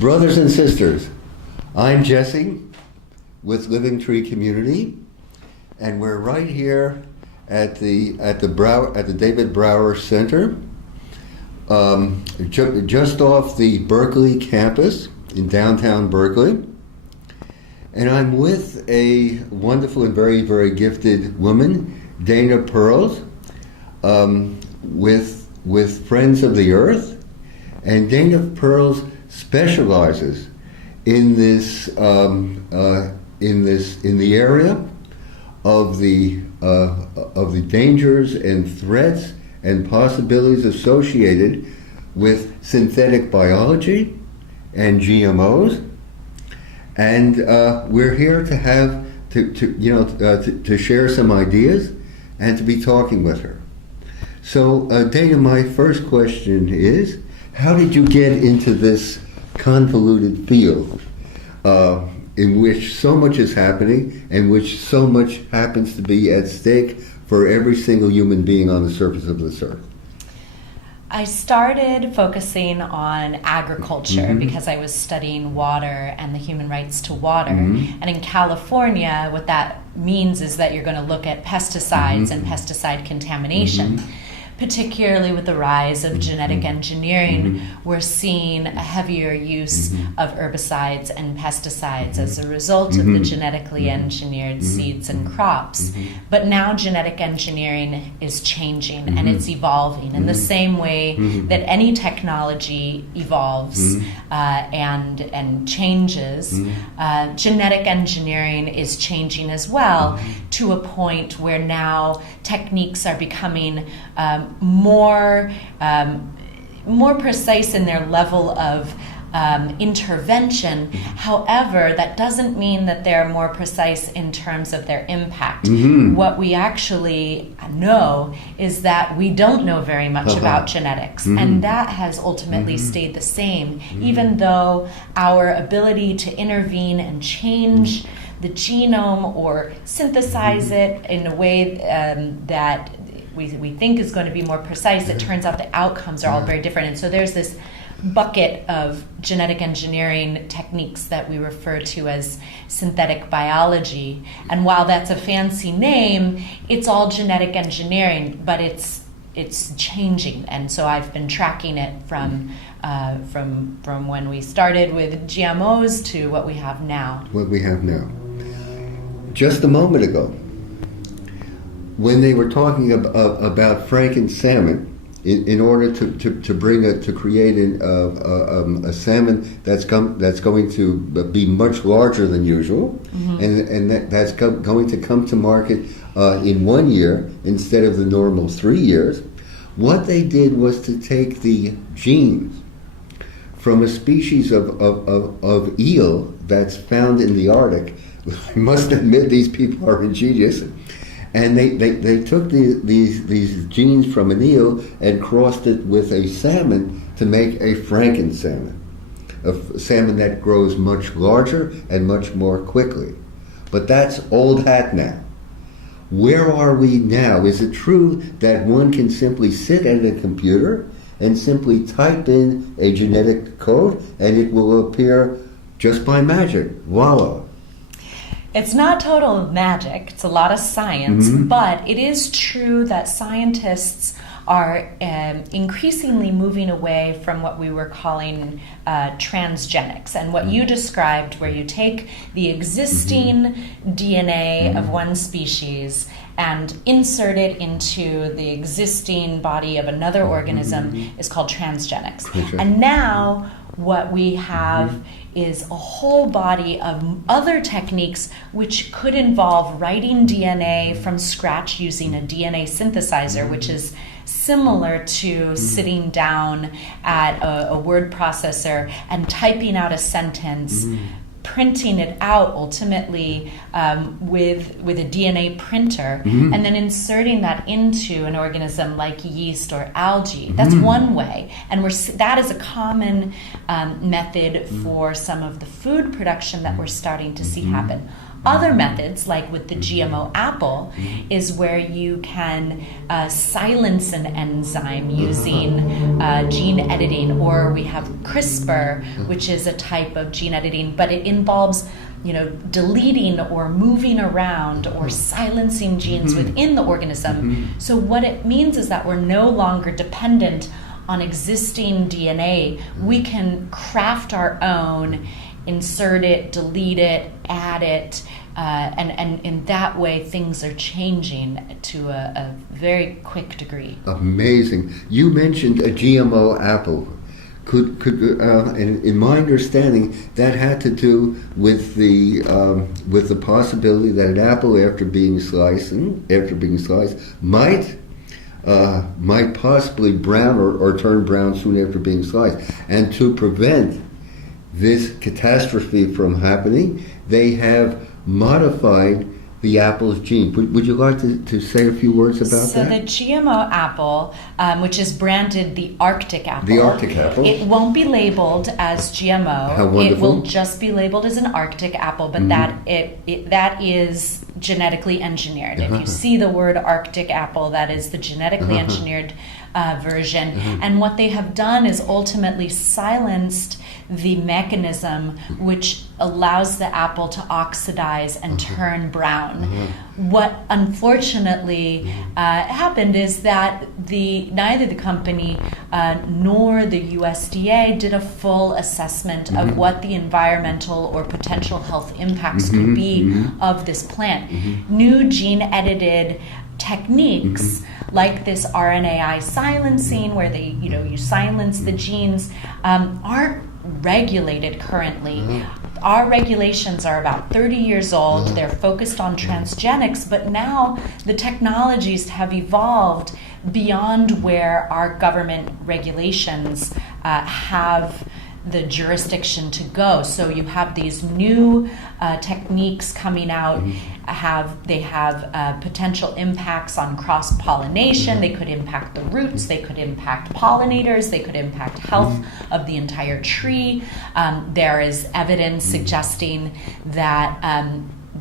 Brothers and sisters, I'm Jesse with Living Tree Community, and we're right here at the David Brower Center, just off the Berkeley campus in downtown Berkeley. And I'm with a wonderful and very, very gifted woman, Dana Perls, with Friends of the Earth. And Dana Perls specializes in this in the area of the dangers and threats and possibilities associated with synthetic biology and GMOs. And we're here to have to share some ideas and to be talking with her. So, Dana, my first question is, how did you get into this convoluted field in which so much is happening and which so much happens to be at stake for every single human being on the surface of this earth? I started focusing on agriculture because I was studying water and the human rights to water. And in California, what that means is that you're going to look at pesticides and pesticide contamination. Particularly with the rise of genetic engineering, we're seeing a heavier use of herbicides and pesticides as a result of the genetically engineered seeds and crops. But now genetic engineering is changing and it's evolving in the same way that any technology evolves and changes. Genetic engineering is changing as well to a point where now techniques are becoming more precise in their level of intervention. However, that doesn't mean that they're more precise in terms of their impact. What we actually know is that we don't know very much about genetics, and that has ultimately stayed the same, even though our ability to intervene and change the genome or synthesize it in a way that we think is going to be more precise, it turns out the outcomes are all very different. And so there's this bucket of genetic engineering techniques that we refer to as synthetic biology. And while that's a fancy name, it's all genetic engineering, but it's changing. And so I've been tracking it from when we started with GMOs to what we have now. What we have now. Just a moment ago, when they were talking about Franken salmon, in order to create a salmon that's going to be much larger than usual, and that's going to come to market in 1 year instead of the normal 3 years, what they did was to take the genes from a species of eel that's found in the Arctic. I must admit, these people are ingenious. And they took these genes from an eel and crossed it with a salmon to make a Franken salmon, a salmon that grows much larger and much more quickly. But that's old hat now. Where are we now? Is it true that one can simply sit at a computer and simply type in a genetic code and it will appear just by magic? Voila. It's not total magic, it's a lot of science, but it is true that scientists are increasingly moving away from what we were calling transgenics. And what you described, where you take the existing DNA of one species and insert it into the existing body of another organism, is called transgenics. And now what we have is a whole body of other techniques which could involve writing DNA from scratch using a DNA synthesizer, which is similar to sitting down at a word processor and typing out a sentence, printing it out ultimately with a DNA printer, and then inserting that into an organism like yeast or algae. That's one way, and that is a common method for some of the food production that we're starting to see happen. Other methods, like with the GMO apple, is where you can silence an enzyme using gene editing, or we have CRISPR, which is a type of gene editing, but it involves deleting or moving around or silencing genes within the organism. So what it means is that we're no longer dependent on existing DNA. We can craft our own, insert it, delete it, add it, and in that way things are changing to a very quick degree. Amazing. You mentioned a GMO apple. Could in my understanding, that had to do with the possibility that an apple, after being sliced, might possibly brown or turn brown soon after being sliced. And to prevent this catastrophe from happening, they have modified the apple's gene. Would you like to say a few words about that? So the GMO apple, which is branded the Arctic apple. The Arctic apple. It won't be labeled as GMO. How wonderful. It will just be labeled as an Arctic apple, but that is genetically engineered. If you see the word Arctic apple, that is the genetically engineered version. And what they have done is ultimately silenced the mechanism which allows the apple to oxidize and turn brown. What unfortunately happened is that neither the company nor the USDA did a full assessment of what the environmental or potential health impacts could be of this plant. New gene-edited techniques like this RNAi silencing, where you silence the genes, aren't regulated currently. Our regulations are about 30 years old. They're focused on transgenics, but now the technologies have evolved beyond where our government regulations have the jurisdiction to go. So you have these new techniques coming out. They have potential impacts on cross-pollination. They could impact the roots. They could impact pollinators. They could impact health of the entire tree. There is evidence suggesting that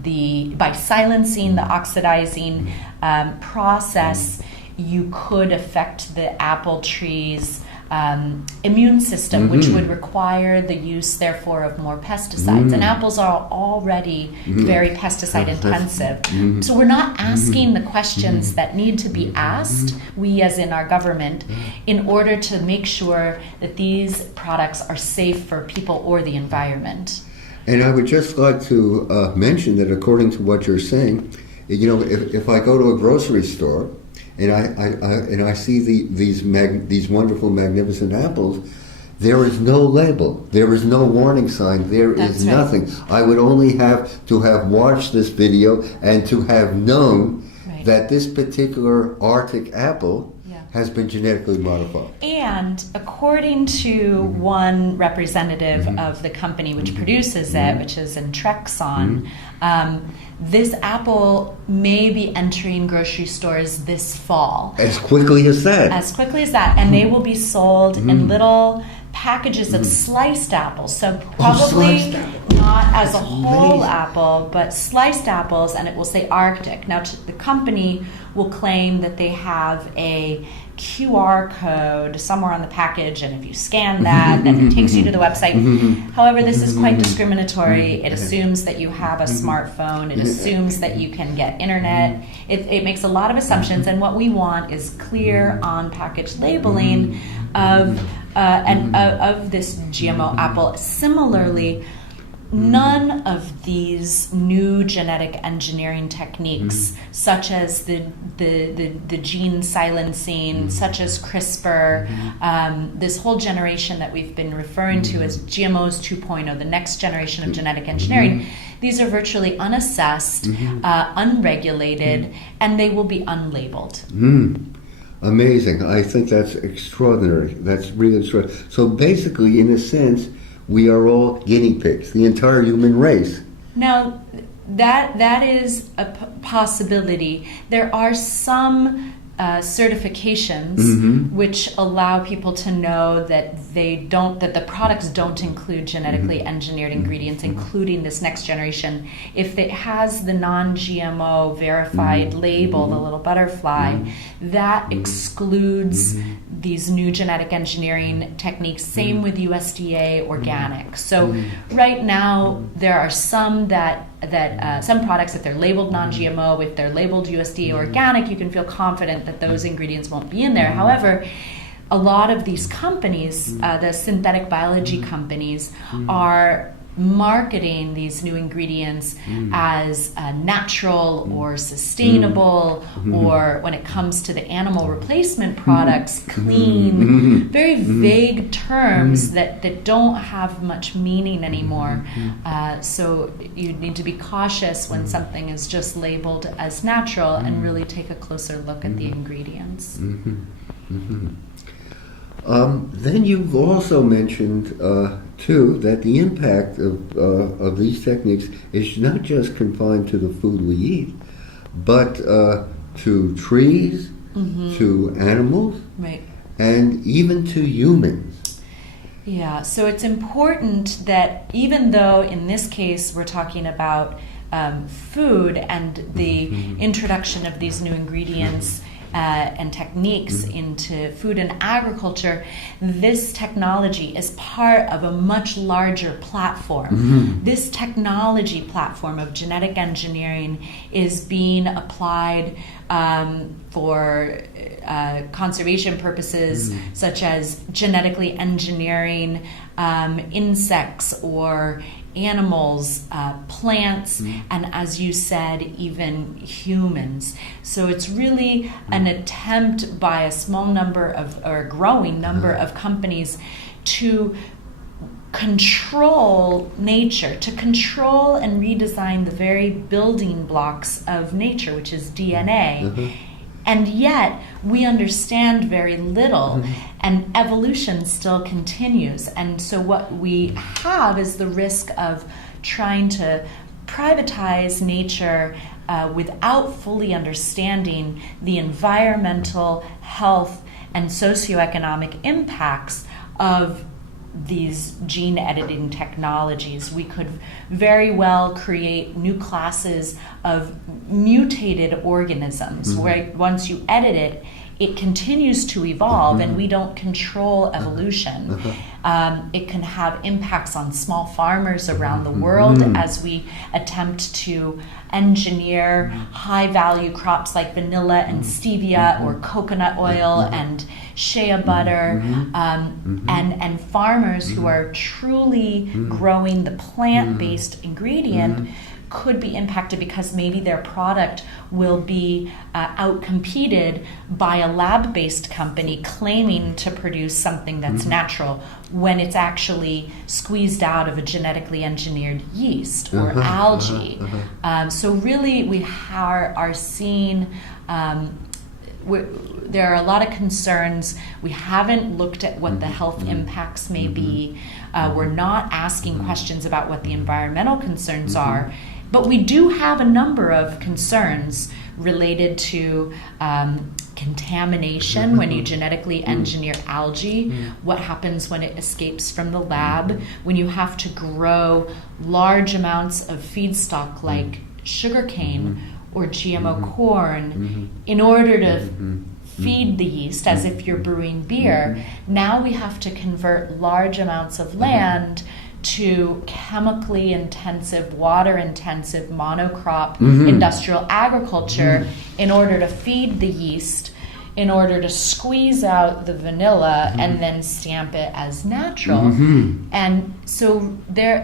by silencing the oxidizing process, you could affect the apple tree's immune system, which would require the use, therefore, of more pesticides. And apples are already very pesticide intensive. So we're not asking the questions that need to be asked, we as in our government, in order to make sure that these products are safe for people or the environment. And I would just like to mention that according to what you're saying, if I go to a grocery store, and I see these wonderful, magnificent apples, there is no label. There is no warning sign. That's nothing. I would only have to have watched this video and to have known that this particular Arctic apple has been genetically modified. And according to one representative of the company which produces it, which is Intrexon, this apple may be entering grocery stores this fall. As quickly as that. And they will be sold in little packages of sliced apples. So probably not as a whole apple, but sliced apples, and it will say Arctic. Now, the company will claim that they have a QR code somewhere on the package, and if you scan that, then it takes you to the website. However, this is quite discriminatory. It assumes that you have a smartphone. It assumes that you can get internet. It makes a lot of assumptions, and what we want is clear on-package labeling of this GMO apple. Similarly, none of these new genetic engineering techniques, such as the gene silencing, such as CRISPR, this whole generation that we've been referring to as GMOs 2.0, the next generation of genetic engineering, these are virtually unassessed, unregulated, and they will be unlabeled. Amazing. I think that's extraordinary. That's really extraordinary. So basically, in a sense, we are all guinea pigs, the entire human race. Now, that is a possibility. There are some certifications which allow people to know that that the products don't include genetically engineered ingredients, including this next generation. If it has the non-GMO verified label, the little butterfly, that excludes these new genetic engineering techniques. Same with USDA organic. So right now there are some some products, if they're labeled non-GMO, if they're labeled USDA organic, you can feel confident that those ingredients won't be in there. However, a lot of these companies, the synthetic biology companies, are marketing these new ingredients as natural or sustainable, or when it comes to the animal replacement products, clean, very vague terms that don't have much meaning anymore. So you need to be cautious when something is just labeled as natural and really take a closer look at the ingredients. Then you've also mentioned, too, that the impact of these techniques is not just confined to the food we eat, but to trees, to animals, and even to humans. Yeah, so it's important that even though in this case we're talking about food and the introduction of these new ingredients and techniques into food and agriculture, this technology is part of a much larger platform. This technology platform of genetic engineering is being applied for conservation purposes, such as genetically engineering insects or animals, plants, and as you said, even humans. So it's really an attempt by a small number of, or a growing number of companies to control nature, to control and redesign the very building blocks of nature, which is DNA. And yet, we understand very little, and evolution still continues. And so what we have is the risk of trying to privatize nature without fully understanding the environmental, health, and socioeconomic impacts of these gene editing technologies. We could very well create new classes of mutated organisms where once you edit it, it continues to evolve and we don't control evolution. It can have impacts on small farmers around the world as we attempt to engineer high-value crops like vanilla and stevia or coconut oil and shea butter, and farmers who are truly growing the plant-based ingredient could be impacted because maybe their product will be outcompeted by a lab-based company claiming to produce something that's natural when it's actually squeezed out of a genetically engineered yeast or algae. So really we are seeing there are a lot of concerns. We haven't looked at what the health impacts may be. We're not asking questions about what the environmental concerns are. But we do have a number of concerns related to contamination when you genetically engineer algae, what happens when it escapes from the lab, when you have to grow large amounts of feedstock like sugarcane or GMO corn in order to feed the yeast as if you're brewing beer. Now we have to convert large amounts of land to chemically intensive, water intensive monocrop industrial agriculture in order to feed the yeast, in order to squeeze out the vanilla and then stamp it as natural. And so there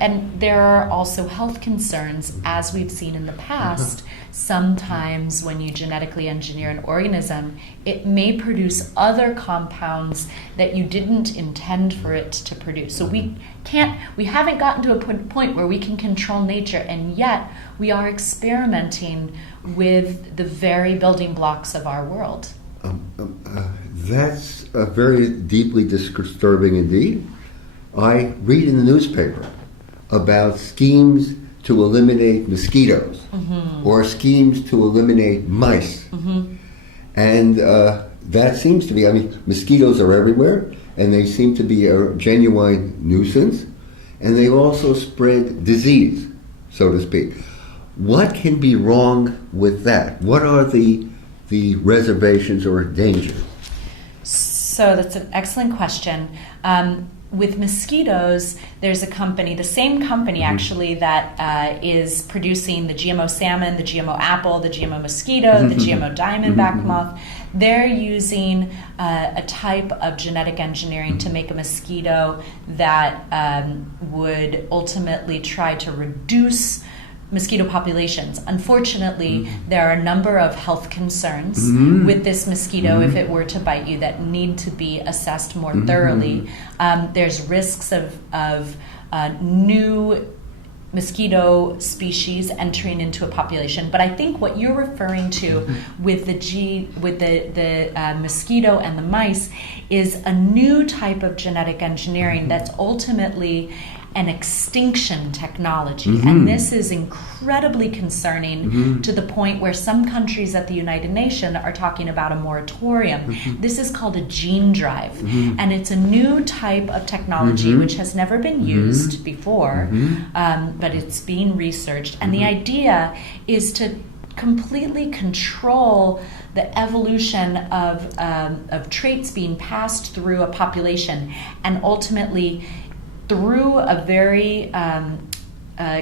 are also health concerns, as we've seen in the past. Sometimes when you genetically engineer an organism, it may produce other compounds that you didn't intend for it to produce. So we haven't gotten to a point where we can control nature, and yet we are experimenting with the very building blocks of our world. That's very deeply disturbing indeed. I read in the newspaper about schemes to eliminate mosquitoes or schemes to eliminate mice. And that seems to be, I mean, mosquitoes are everywhere, and they seem to be a genuine nuisance, and they also spread disease, so to speak. What can be wrong with that? What are the reservations or dangers? So that's an excellent question. With mosquitoes, there's a company, the same company actually, that is producing the GMO salmon, the GMO apple, the GMO mosquito, the GMO diamondback moth. They're using a type of genetic engineering to make a mosquito that would ultimately try to reduce mosquito populations. Unfortunately, there are a number of health concerns with this mosquito if it were to bite you that need to be assessed more thoroughly. There's risks of new mosquito species entering into a population. But I think what you're referring to with the mosquito and the mice is a new type of genetic engineering that's ultimately an extinction technology. And this is incredibly concerning to the point where some countries at the United Nations are talking about a moratorium. This is called a gene drive. And it's a new type of technology which has never been used before, but it's being researched. And the idea is to completely control the evolution of traits being passed through a population, and ultimately through a very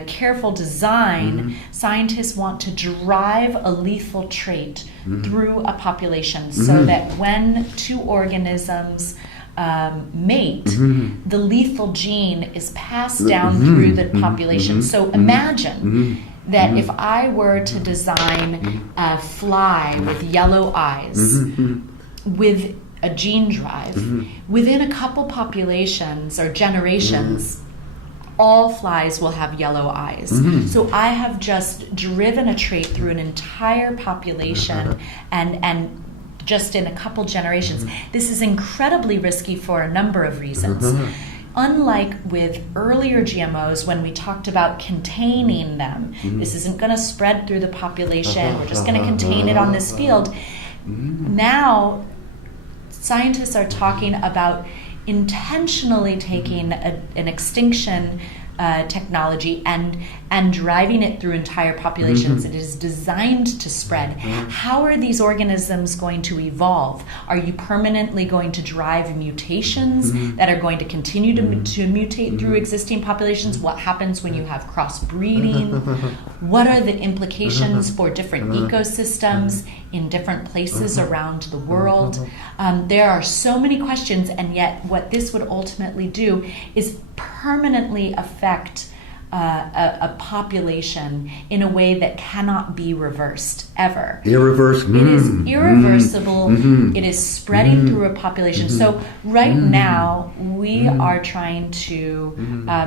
careful design, scientists want to drive a lethal trait through a population so that when two organisms mate, the lethal gene is passed down through the population. So imagine that if I were to design a fly with yellow eyes, with a gene drive, within a couple populations or generations, all flies will have yellow eyes. So I have just driven a trait through an entire population and just in a couple generations. This is incredibly risky for a number of reasons. Unlike with earlier GMOs, when we talked about containing them, this isn't going to spread through the population, we're just going to contain it on this field. Now, scientists are talking about intentionally taking an extinction technology and driving it through entire populations. It is designed to spread. How are these organisms going to evolve? Are you permanently going to drive mutations that are going to continue to mutate through existing populations? What happens when you have crossbreeding? What are the implications for different ecosystems in different places around the world? There are so many questions, and yet what this would ultimately do is permanently affect a population in a way that cannot be reversed ever. Irreversible. It is irreversible. It is spreading through a population. So right now we are trying to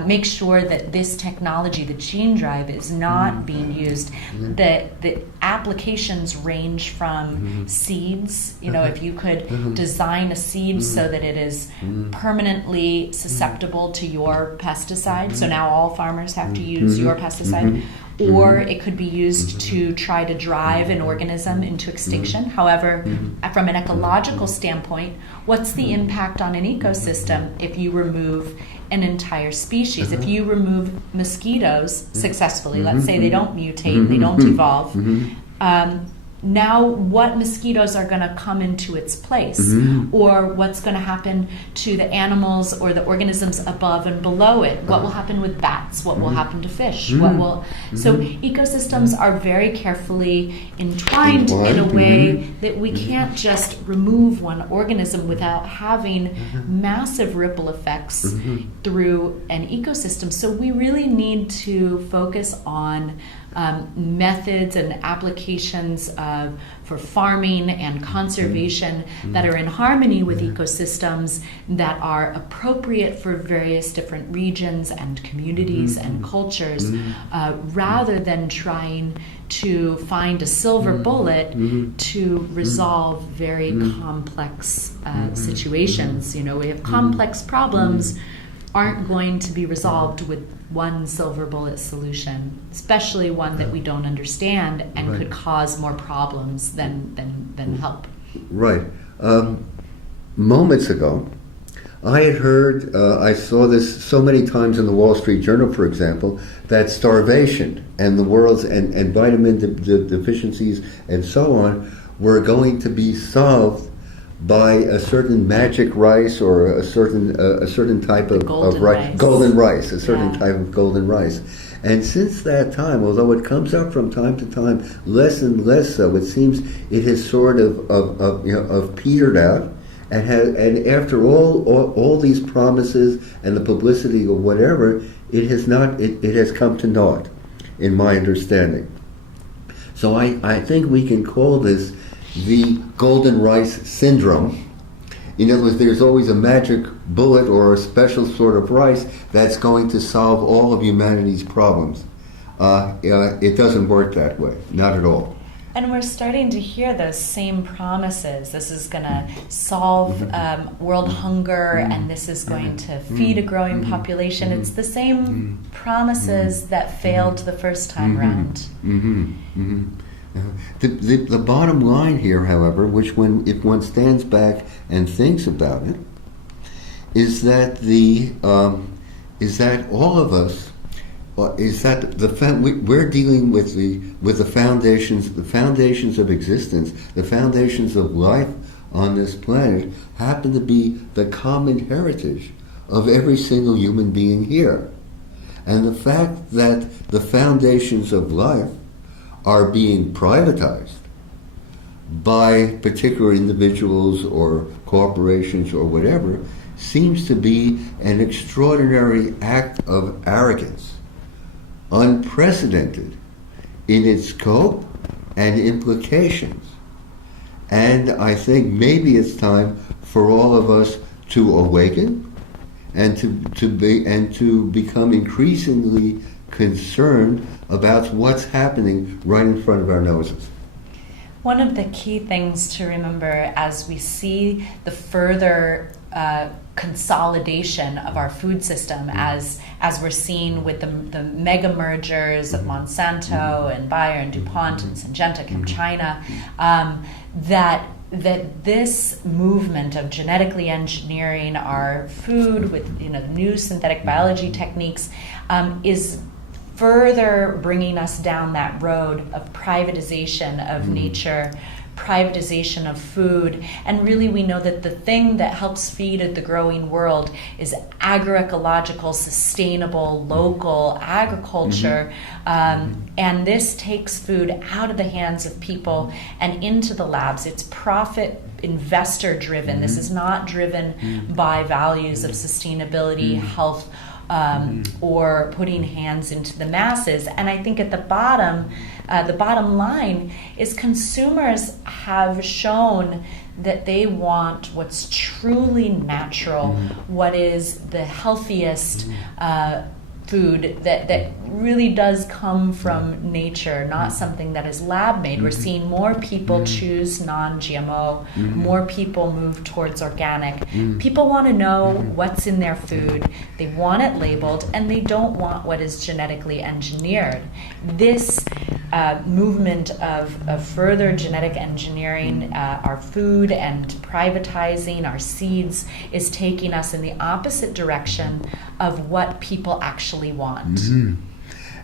make sure that this technology, the gene drive, is not being used. The applications range from seeds. You know, if you could design a seed so that it is permanently susceptible to your pesticide, so now all farmers have to use your pesticide, or it could be used to try to drive an organism into extinction. However, from an ecological standpoint, what's the impact on an ecosystem if you remove an entire species? If you remove mosquitoes successfully, let's say they don't mutate, they don't evolve, now what mosquitoes are going to come into its place, or what's going to happen to the animals or the organisms above and below it? What will happen with bats? What will happen to fish? What will so ecosystems are very carefully entwined in a way that we can't just remove one organism without having massive ripple effects through an ecosystem. So we really need to focus on methods and applications for farming and conservation that are in harmony with ecosystems, that are appropriate for various different regions and communities and cultures, rather than trying to find a silver bullet to resolve very complex situations. You know, we have complex problems aren't going to be resolved with one silver bullet solution, especially one that we don't understand and could cause more problems than help. Right. Moments ago, I had heard, I saw this so many times in the Wall Street Journal, for example, that starvation and the world's and vitamin deficiencies and so on were going to be solved by a certain magic rice or a certain type of rice, golden rice, a certain type of golden rice. And since that time, although it comes up from time to time, less and less so, it seems it has sort of petered out. And after all these promises and the publicity or whatever, it has come to naught, in my understanding. So I think we can call this the golden rice syndrome. In other words, there's always a magic bullet or a special sort of rice that's going to solve all of humanity's problems. It doesn't work that way, not at all. And we're starting to hear those same promises. This is going to solve world hunger, and this is going to feed a growing population. It's the same promises that failed the first time round. The bottom line here, however, which if one stands back and thinks about it, is that all of us. Is that we're dealing with the foundations of existence, the foundations of life on this planet happen to be the common heritage of every single human being here, and the fact that the foundations of life are being privatized by particular individuals or corporations or whatever seems to be an extraordinary act of arrogance, unprecedented in its scope and implications. And I think maybe it's time for all of us to awaken and to become increasingly concerned about what's happening right in front of our noses. One of the key things to remember as we see the further consolidation of our food system, as we're seeing with the mega mergers of Monsanto and Bayer and DuPont and Syngenta, ChemChina, that this movement of genetically engineering our food with new synthetic biology techniques is further bringing us down that road of privatization of nature, privatization of food, and really we know that the thing that helps feed the growing world is agroecological, sustainable, local agriculture, and this takes food out of the hands of people and into the labs. It's profit investor driven. This is not driven by values of sustainability, health, or putting hands into the masses. And I think at the bottom line is consumers have shown that they want what's truly natural, what is the healthiest food that really does come from nature, not something that is lab made. We're seeing more people choose non-GMO, more people move towards organic. People want to know what's in their food, they want it labeled, and they don't want what is genetically engineered. This movement of further genetic engineering our food and privatizing our seeds is taking us in the opposite direction of what people actually want.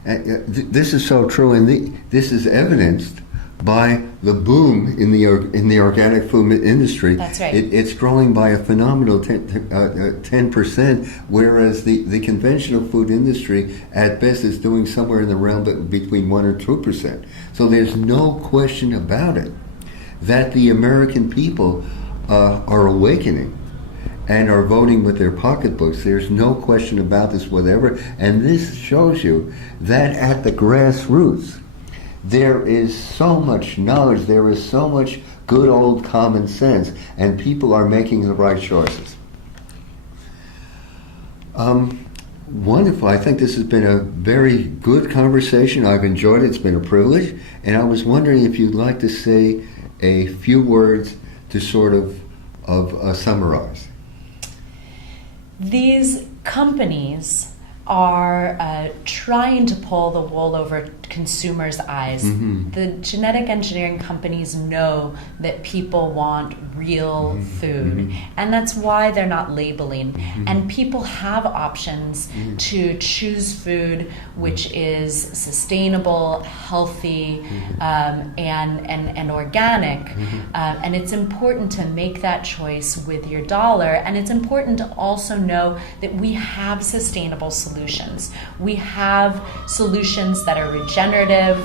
This is so true, and this is evidenced by the boom in the organic food industry. That's right. It's growing by a phenomenal 10%, whereas the conventional food industry at best is doing somewhere in the realm between 1 or 2%. So there's no question about it that the American people are awakening and are voting with their pocketbooks. There's no question about this whatever. And this shows you that at the grassroots, there is so much knowledge, there is so much good old common sense, and people are making the right choices. Wonderful. I think this has been a very good conversation. I've enjoyed it. It's been a privilege. And I was wondering if you'd like to say a few words to sort of summarize. These companies are trying to pull the wool over consumers' eyes. The genetic engineering companies know that people want real food, and that's why they're not labeling. And people have options to choose food which is sustainable, healthy, and organic. And it's important to make that choice with your dollar. And it's important to also know that we have sustainable solutions. We have solutions that are regenerative,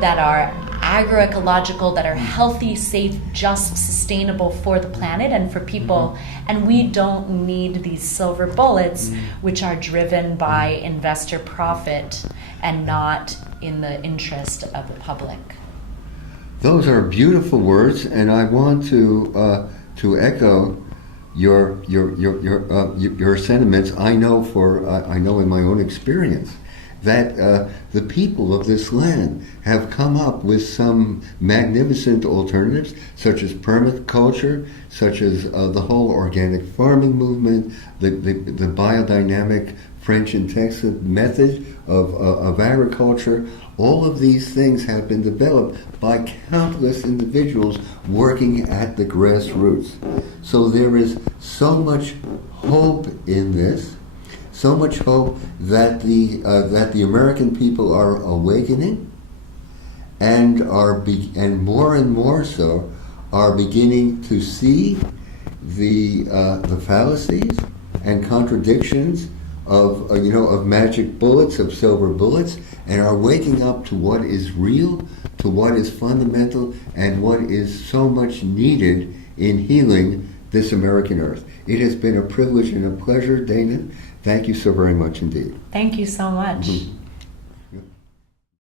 that are agroecological, that are healthy, safe, just, sustainable for the planet and for people. And we don't need these silver bullets, which are driven by investor profit and not in the interest of the public. Those are beautiful words, and I want to echo your sentiments. I know in my own experience that the people of this land have come up with some magnificent alternatives, such as permaculture, such as the whole organic farming movement, the biodynamic French and Texas method of agriculture. All of these things have been developed by countless individuals working at the grassroots. So there is so much hope in this, so much hope that the American people are awakening, and more so are beginning to see the fallacies and contradictions of magic bullets, of silver bullets, and are waking up to what is real, to what is fundamental, and what is so much needed in healing this American earth. It has been a privilege and a pleasure, Dana. Thank you so very much indeed. Thank you so much.